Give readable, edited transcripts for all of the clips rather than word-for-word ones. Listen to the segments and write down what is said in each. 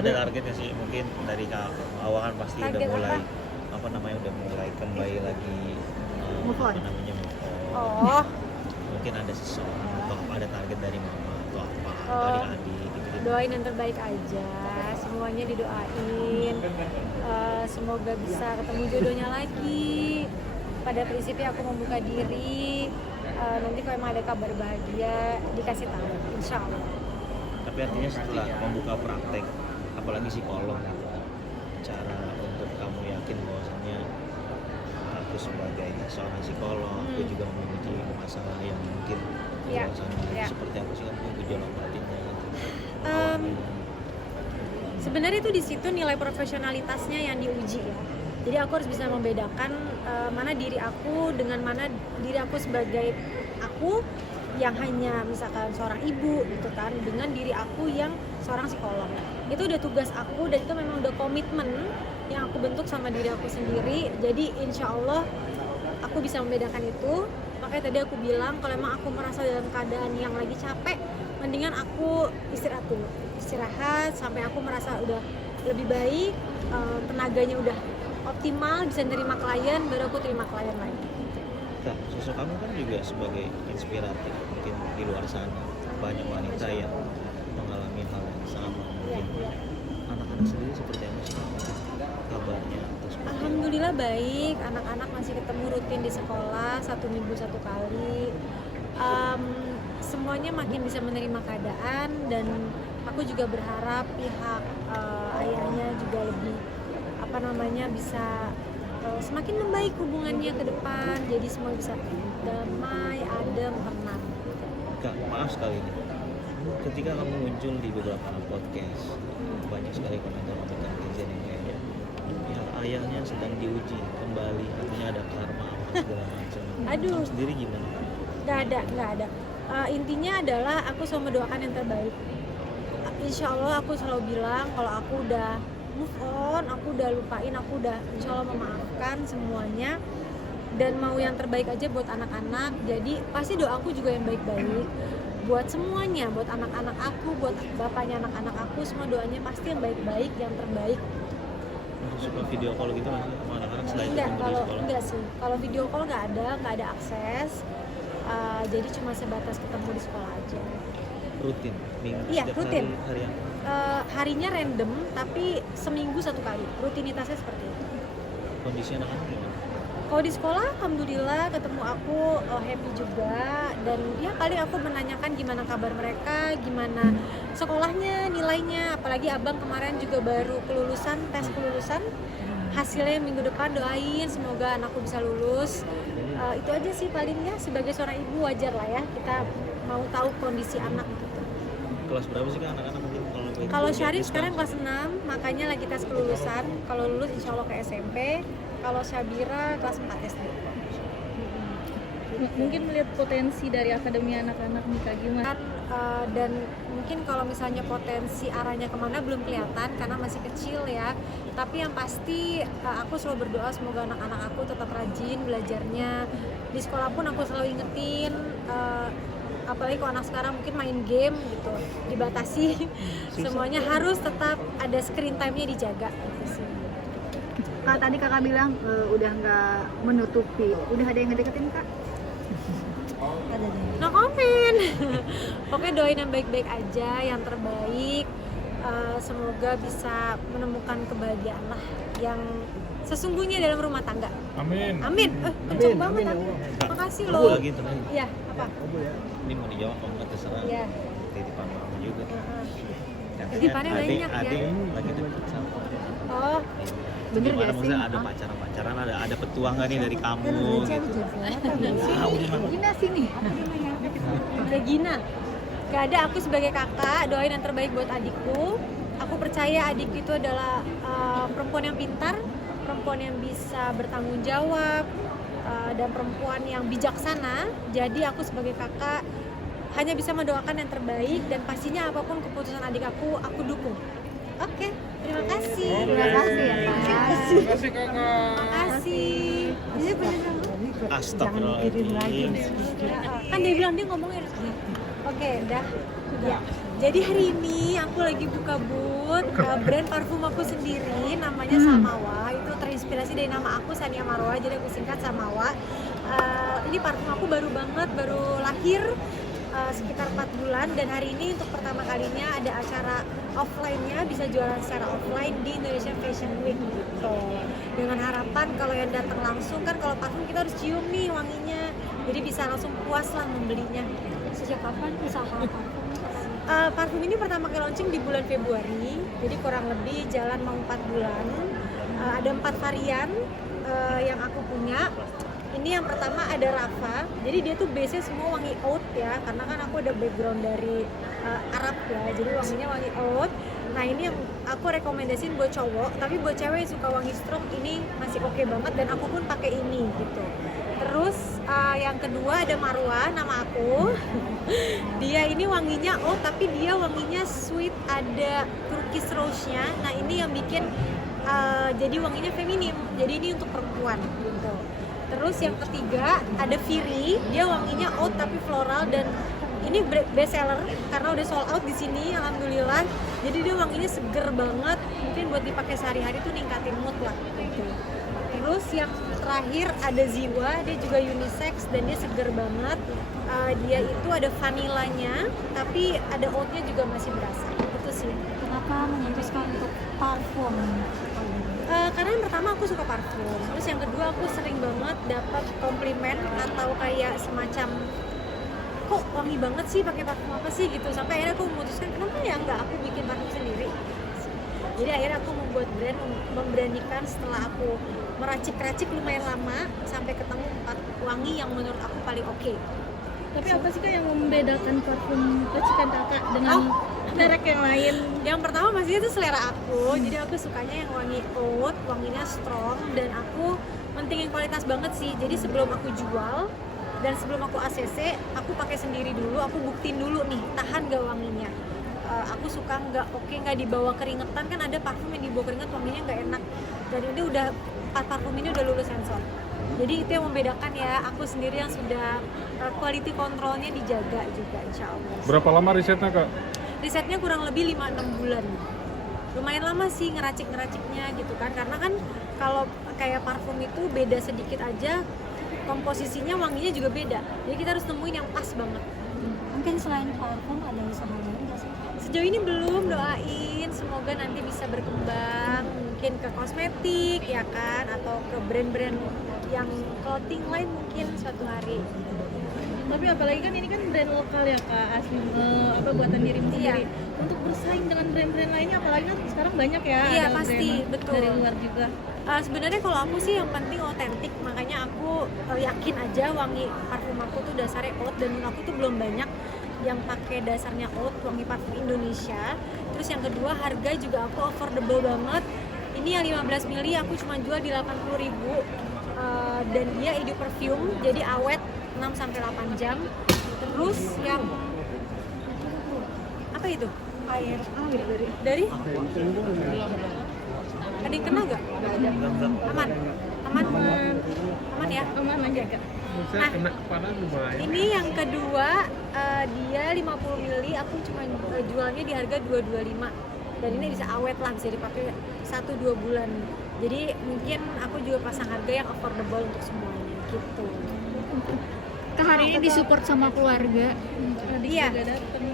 Ada targetnya sih mungkin dari awal kan pasti Target udah mulai apa? udah mulai kembali lagi Move on. move on. Oh, Mungkin ada seseorang atau ada target dari mama atau apa dari adik gitu. doain yang terbaik aja. Semuanya didoain. Semoga bisa ketemu jodohnya lagi. Pada prinsipnya aku membuka diri. Nanti kalau emang ada kabar bahagia dikasih tahu, insya Allah. Tapi artinya setelah membuka praktek, apalagi psikolog gitu, cara untuk kamu yakin bahwasannya aku sebagai seorang psikolog, aku juga memiliki masalah yang mungkin bahwasannya seperti aku sih kamu gejolak batinnya gitu. Sebenarnya itu di situ nilai profesionalitasnya yang diuji ya. Jadi aku harus bisa membedakan mana diri aku dengan mana diri aku sebagai aku yang hanya misalkan seorang ibu gitu kan, dengan diri aku yang seorang psikolog. Itu udah tugas aku dan itu memang udah komitmen yang aku bentuk sama diri aku sendiri. Jadi insya Allah aku bisa membedakan itu. Makanya tadi aku bilang kalau emang aku merasa dalam keadaan yang lagi capek, mendingan aku istirahat dulu. Istirahat sampai aku merasa udah lebih baik, tenaganya udah optimal, bisa nerima klien, baru aku terima klien lagi. Nah, sosok kamu kan juga sebagai inspiratif mungkin di luar sana banyak wanita yang mengalami hal yang sama mungkin. Anak-anak sendiri seperti apa sih kabarnya atau seperti Alhamdulillah baik, anak-anak masih ketemu rutin di sekolah 1 minggu 1 kali. Semuanya makin bisa menerima keadaan dan aku juga berharap pihak ayahnya juga lebih bisa semakin membaik hubungannya ke depan, jadi semua bisa damai, adem, tenang. Kak, maaf sekali nih. Ketika kamu muncul di beberapa podcast, banyak sekali komentar-komentar netizen yang kayaknya ya ayahnya sedang diuji kembali, artinya ada karma apa segala macam. Aduh. Kamu sendiri gimana? Nggak ada. Intinya adalah aku selalu mendoakan yang terbaik. Insya Allah aku selalu bilang kalau aku udah move on, aku udah lupain, aku udah insya Allah memaafkan semuanya dan mau yang terbaik aja buat anak-anak. Jadi pasti doaku juga yang baik-baik buat semuanya, buat anak-anak aku, buat bapaknya anak-anak aku, semua doanya pasti yang baik-baik, yang terbaik. Suka video call gitu nggak sih sama anak-anak selain ketemu di sekolah? Enggak sih, kalau video call nggak ada akses. Jadi cuma sebatas ketemu di sekolah aja. Rutin? Minggu, Iya, setiap rutin. Hari yang Harinya random, tapi seminggu 1 kali. Rutinitasnya seperti itu. kondisi anak-anak gimana? Kalau di sekolah, alhamdulillah ketemu aku happy juga. Dan ya paling aku menanyakan gimana kabar mereka, gimana sekolahnya, nilainya. Apalagi abang kemarin juga baru tes kelulusan. Hasilnya minggu depan, doain semoga anakku bisa lulus. Itu aja sih paling ya, sebagai seorang ibu wajar lah ya kita mau tahu kondisi anak gitu. Kelas berapa sih kan anak-anak mungkin Kalau Syarif sekarang kelas 6, makanya lagi tes kelulusan. Kalau lulus insya Allah ke SMP. Kalau Syabira kelas 4 SD. Mungkin melihat potensi dari akademi anak-anak Mika gimana? Dan mungkin kalau misalnya potensi arahnya kemana belum kelihatan karena masih kecil ya. Tapi yang pasti aku selalu berdoa semoga anak-anak aku tetap rajin belajarnya. Di sekolah pun aku selalu ingetin, apalagi kalau anak sekarang mungkin main game gitu, dibatasi. Semuanya harus tetap ada screen time-nya dijaga gitu sih. Kak, tadi kakak bilang udah nggak menutupi, udah ada yang ngedeketin kak? No comment. Pokoknya doain yang baik-baik aja, yang terbaik. Semoga bisa menemukan kebahagiaan lah yang sesungguhnya dalam rumah tangga. Amin. Amin. Kenceng banget aku. Makasih loh. lagi tenang. Iya, apa? Ini mau dijawab kalau nggak terserah. Iya. Titipan mama juga. Titipannya banyak ya. Adik lagi deket sama kamu. Oh, Bener Gimana gak sih? maksudnya ada pacaran, ada petuah nggak nih dari kamu? Gitu. Gina sini. Regina. Gak ada, aku sebagai kakak doain yang terbaik buat adikku. Aku percaya adik itu adalah perempuan yang pintar, perempuan yang bisa bertanggung jawab, dan perempuan yang bijaksana. Jadi aku sebagai kakak hanya bisa mendoakan yang terbaik dan pastinya apapun keputusan adik aku dukung. Oke, terima kasih. Terima kasih ya kak. Terima kasih kakak. Terima kasih. Ini beneran. Astagfirullahaladzim. Kan dia bilang dia ngomongnya. Oke, udah. Ya. Jadi hari ini aku lagi buka booth brand parfum aku sendiri namanya Samawa. Itu terinspirasi dari nama aku Sania Marwa, jadi aku singkat Samawa. Ini parfum aku baru banget, baru lahir sekitar 4 bulan, dan hari ini untuk pertama kalinya ada acara offline-nya, bisa jualan secara offline di Indonesia Fashion Week gitu. Dengan harapan kalau yang datang langsung, kan kalau parfum kita harus cium nih wanginya, jadi bisa langsung puas lah membelinya. Sejak kapan usaha parfum? Parfum ini pertama kali launching di bulan Februari, jadi kurang lebih jalan mau 4 bulan. Ada 4 varian yang aku punya. Ini yang pertama ada Rafa, jadi dia tuh base-nya semua wangi oud ya, karena kan aku ada background dari Arab ya, jadi wanginya wangi oud. Nah ini yang aku rekomendasiin buat cowok, tapi buat cewek yang suka wangi strong ini masih oke banget, dan aku pun pakai ini gitu. Terus yang kedua ada Marwa, nama aku. Dia ini wanginya oud, tapi dia wanginya sweet, ada turkish rose-nya. Nah ini yang bikin jadi wanginya feminim, jadi ini untuk perempuan gitu. Terus yang ketiga ada Firi, dia wanginya oud tapi floral, dan ini best seller karena udah sold out di sini alhamdulillah. Jadi dia wanginya seger banget, mungkin buat dipakai sehari-hari tuh ningkatin mood lah gitu. Terus yang terakhir ada Ziwa, dia juga unisex dan dia seger banget. Dia itu ada vanilanya tapi ada oudnya juga masih berasa. Itu sih. Kenapa memutuskan untuk parfum? Karena yang pertama aku suka parfum, terus yang kedua aku sering banget dapat komplimen atau kayak semacam kok wangi banget sih pakai parfum apa sih gitu, sampai akhirnya aku memutuskan kenapa ya nggak aku bikin parfum sendiri. Jadi akhirnya aku membuat brand, memberanikan setelah aku meracik-racik lumayan lama sampai ketemu 4 wangi yang menurut aku paling oke. Tapi apa sih Kak yang membedakan parfum racikan Kakak dengan merek yang lain? Yang pertama pasti itu selera aku, jadi aku sukanya yang wangi oud, wanginya strong, dan aku mentingin kualitas banget sih. Jadi sebelum aku jual dan sebelum aku ACC, aku pakai sendiri dulu, aku buktiin dulu nih tahan gak wanginya. Aku suka nggak dibawa keringetan, kan ada parfum yang dibawa keringet wanginya nggak enak, dan ini udah 4 parfum ini udah lulus sensor. Jadi itu yang membedakan ya, aku sendiri yang sudah quality controlnya dijaga juga insya Allah. Berapa lama risetnya Kak? Risetnya kurang lebih 5-6 bulan. Lumayan lama sih ngeracik-ngeraciknya gitu kan, karena kan kalau kayak parfum itu beda sedikit aja komposisinya, wanginya juga beda, jadi kita harus nemuin yang pas banget. Mungkin selain parfum ada usaha lain nggak sih? Sejauh ini belum, doain semoga nanti bisa berkembang mungkin ke kosmetik ya kan, atau ke brand-brand yang clothing lain mungkin suatu hari. Tapi apalagi kan ini kan brand lokal ya Kak, asli buatan diri sendiri. Untuk bersaing dengan brand-brand lainnya, apalagi kan sekarang banyak ya. Iya ada pasti, brand betul. dari luar juga. Sebenarnya kalau aku sih yang penting otentik, makanya aku yakin aja wangi parfum aku tuh dasarnya oud, dan aku tuh belum banyak yang pakai dasarnya oud wangi parfum Indonesia. Terus yang kedua harga juga aku affordable banget. Ini yang 15 ml aku cuma jual di 80.000, dan dia edu perfume jadi awet 6-8 jam. Terus yang apa itu? Air dari ada yang kena gak? Aman ya? Aman aja Kak. Nah, ini yang kedua, dia 50 ml aku cuma jualnya di harga 225, dan ini bisa awet lah, bisa dipakai 1-2 bulan. Jadi mungkin aku juga pasang harga yang affordable untuk semuanya gitu. Kak, hari ini disupport sama keluarga. Iya,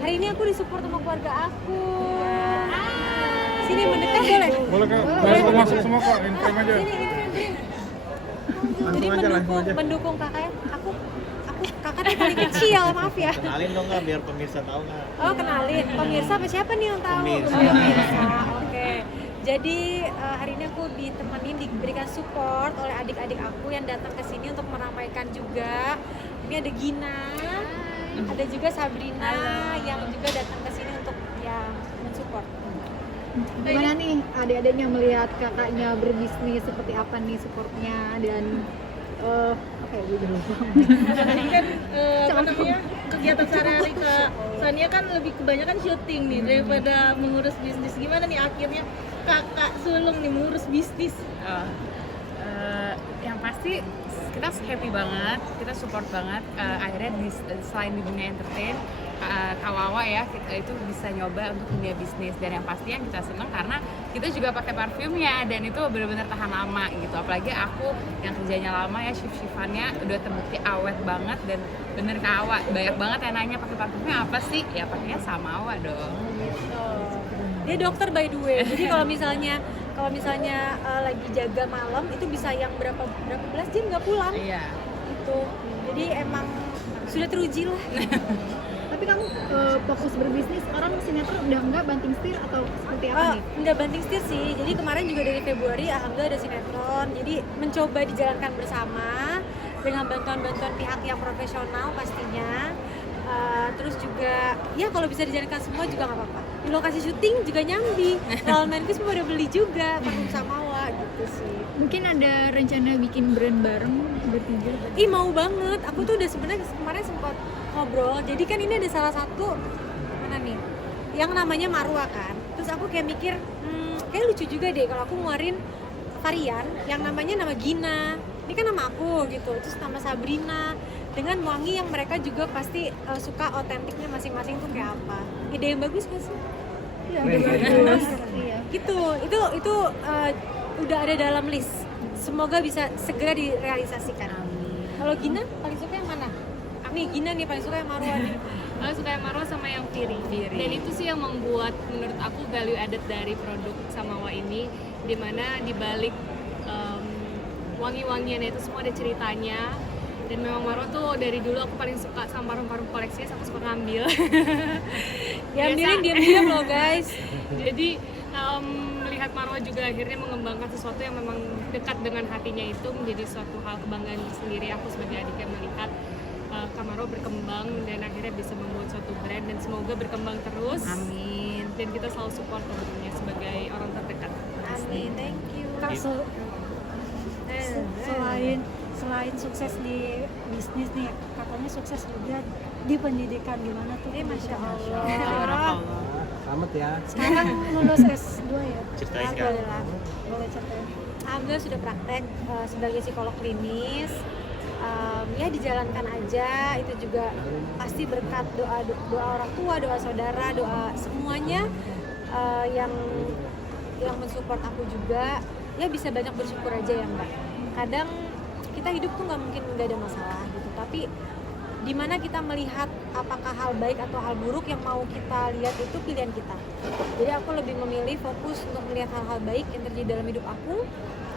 hari ini aku disupport sama keluarga aku. Sini mendekat boleh? Boleh Kak, boleh masuk semua Kak, inframe aja. Sini. Jadi mendukung kakak. Aku kakaknya paling kecil, maaf ya. Kenalin dong Kak, biar pemirsa tahu Kak. Oh kenalin, pemirsa apa siapa nih yang tahu? Pemirsa. Oh, pemirsa, oke. Jadi hari ini aku ditemenin, diberikan support oleh adik-adik aku yang datang ke sini untuk meramaikan juga. Ini ada Gina, ada juga Sabrina yang juga datang ke sini untuk ya mensupport. Gimana nih adik-adiknya melihat kakaknya berbisnis, seperti apa nih supportnya, dan apa ya, gue udah lupa. Ini kan kegiatan sehari-hari Kak Sania kan lebih kebanyakan syuting nih daripada mengurus bisnis. Gimana nih akhirnya kakak sulung nih mengurus bisnis? Yang pasti kita happy banget, kita support banget. Akhirnya selain di dunia entertain, Kak Wawa ya, kita itu bisa nyoba untuk dunia bisnis. Dan yang pasti yang kita seneng karena kita juga pakai parfumnya dan itu benar-benar tahan lama gitu. Apalagi aku yang kerjanya lama ya, shift-shiftannya udah terbukti awet banget. Dan bener Kak Awa, banyak banget yang nanya pakai parfumnya apa sih? Ya pakainya Samawa dong. Dia dokter by the way. Jadi kalau misalnya lagi jaga malam itu bisa yang berapa belas jam nggak pulang. Iya. Gitu. Jadi emang sudah teruji lah. Tapi kamu fokus berbisnis, sekarang sinetron udah enggak banting setir atau seperti apa nih? Nggak banting setir sih. Jadi kemarin juga dari Februari alhamdulillah ada sinetron. Jadi mencoba dijalankan bersama dengan bantuan pihak yang profesional pastinya. Terus juga ya kalau bisa dijalankan semua juga nggak apa-apa. Di lokasi syuting juga nyambi. Lawan mainku semua udah beli juga parfum Samawa gitu sih. Mungkin ada rencana bikin brand bareng bertiga? Ih mau banget. Aku tuh udah sebenarnya kemarin sempat ngobrol. Jadi kan ini ada salah satu mana nih yang namanya Marwa kan. Terus aku kayak mikir kayak lucu juga deh kalau aku ngeluarin varian yang namanya nama Gina. Ini kan nama aku gitu. Terus nama Sabrina dengan wangi yang mereka juga pasti suka otentiknya masing-masing tuh kayak apa. Ide yang bagus gak sih? Iya, bagus. Iya. Gitu. Itu udah ada dalam list. Semoga bisa segera direalisasikan. Kalau Gina paling suka yang mana? Nih Gina nih paling suka yang Marwa nih. Aku suka yang Marwa sama yang Firi. Dan itu sih yang membuat menurut aku value added dari produk Samawa ini, dimana dibalik wangi-wangiannya itu semua ada ceritanya. Dan memang Marwa tuh dari dulu aku paling suka sama parfum-parfum koleksinya, aku suka ngambil. Ya ambilin diam-diam loh guys. Jadi melihat Marwa juga akhirnya mengembangkan sesuatu yang memang dekat dengan hatinya itu menjadi suatu hal kebanggaan sendiri. Aku sebagai adik yang melihat Kak Marwa berkembang dan akhirnya bisa membuat suatu brand dan semoga berkembang terus. Amin. Dan kita selalu support tentunya sebagai orang terdekat. Amin, thank you. Kak, selain sukses di bisnis nih, katanya sukses juga di pendidikan, gimana tuh? Masya Allah. Selamat ya. Sekarang lulus S2 ya? Ceritain sekarang. Alhamdulillah. Boleh ceritain? Alhamdulillah sudah praktek sebagai psikolog klinis. Ya dijalankan aja, itu juga pasti berkat doa orang tua, doa saudara, doa semuanya yang mensupport aku juga. Ya bisa banyak bersyukur aja ya Mbak. Kadang kita hidup tuh nggak mungkin nggak ada masalah gitu, tapi dimana kita melihat apakah hal baik atau hal buruk yang mau kita lihat itu pilihan kita. Jadi aku lebih memilih fokus untuk melihat hal-hal baik yang terjadi dalam hidup aku.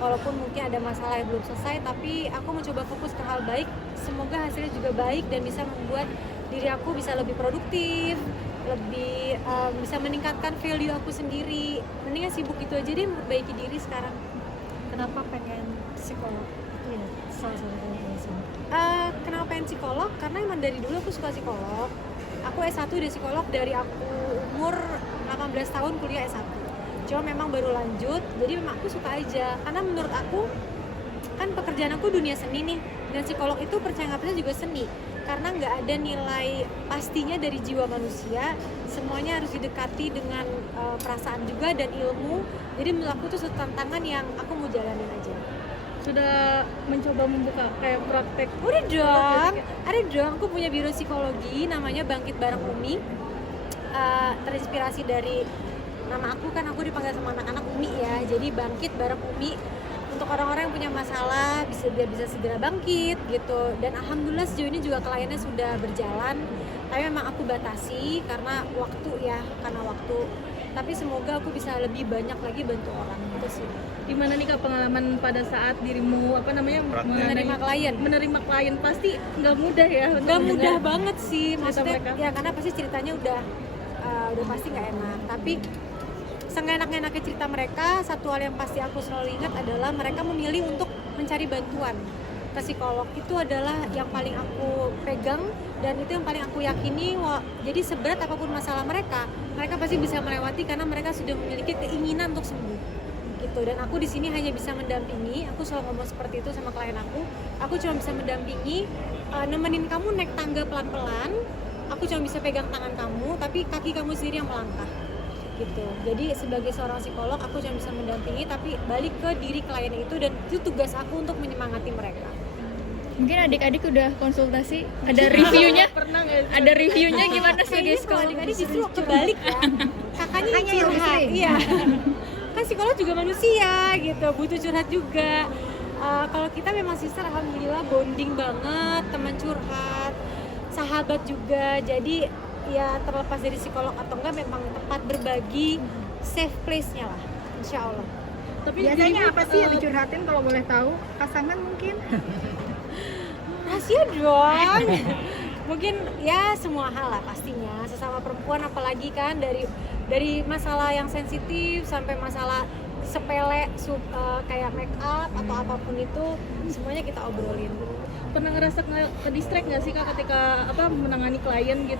Walaupun mungkin ada masalah yang belum selesai, tapi aku mencoba fokus ke hal baik. Semoga hasilnya juga baik dan bisa membuat diri aku bisa lebih produktif, lebih bisa meningkatkan value aku sendiri. Mendingan sibuk itu aja deh, memperbaiki diri sekarang. Kenapa pengen psikolog? Itu ya salah satu alasan. Kenapa pengen psikolog? Karena emang dari dulu aku suka psikolog. Aku S1 udah psikolog dari aku umur 18 tahun kuliah S1. Cuma memang baru lanjut, jadi memang aku suka aja. Karena menurut aku, kan pekerjaan aku dunia seni nih. Dan psikolog itu percaya nggak percaya juga seni. Karena nggak ada nilai pastinya dari jiwa manusia. Semuanya harus didekati dengan perasaan juga dan ilmu. Jadi menurut aku itu suatu tantangan yang aku mau jalanin aja. Sudah mencoba membuka kayak praktek? Udah dong, ada dong. Aku punya biro psikologi, namanya Bangkit Bareng Umi. Terinspirasi dari nama aku, kan aku dipanggil sama anak-anak Umi ya. Jadi Bangkit Bareng Umi untuk orang-orang yang punya masalah biar bisa segera bangkit gitu. Dan alhamdulillah sejauh ini juga kliennya sudah berjalan. Tapi memang aku batasi karena waktu ya, karena waktu. Tapi semoga aku bisa lebih banyak lagi bantu orang gitu sih. Gimana nih Kak pengalaman pada saat dirimu Menerima klien. menerima klien pasti nggak mudah ya? untuk Nggak mudah mendengar banget sih, cerita maksudnya mereka. ya karena pasti ceritanya udah pasti nggak enak. Tapi seenak-enaknya cerita mereka, satu hal yang pasti aku selalu ingat adalah mereka memilih untuk mencari bantuan ke psikolog. Itu adalah yang paling aku pegang dan itu yang paling aku yakini. Jadi seberat apapun masalah mereka, mereka pasti bisa melewati karena mereka sudah memiliki keinginan untuk sembuh gitu. Dan aku di sini hanya bisa mendampingi. Aku selalu ngomong seperti itu sama klien aku. Aku cuma bisa mendampingi, nemenin kamu naik tangga pelan-pelan. Aku cuma bisa pegang tangan kamu, tapi kaki kamu sendiri yang melangkah gitu. Jadi sebagai seorang psikolog aku cuma bisa mendampingi, tapi balik ke diri klien itu dan itu tugas aku untuk menyemangati mereka. Mungkin adik-adik udah konsultasi, ada reviewnya, Pernah nggak sih? ada reviewnya gimana sih Kayaknya guys kalau adik-adik justru kebalik ya. Kakaknya yang yang curhat, sering. iya. Kan psikolog juga manusia gitu, butuh curhat juga. Kalau kita memang sister alhamdulillah bonding banget, teman curhat, sahabat juga. Jadi ya terlepas dari psikolog atau enggak memang tempat berbagi, safe place-nya lah, insya Allah. Tapi Biasanya dirimu, apa sih yang dicurhatin kalau boleh tahu? Pasangan mungkin? Rahasia dong. Mungkin ya semua hal lah pastinya, sesama perempuan apalagi kan dari masalah yang sensitif sampai masalah sepele kayak make up atau apapun itu semuanya kita obrolin. pernah ngerasa ke distract nggak sih Kak ketika menangani klien gitu?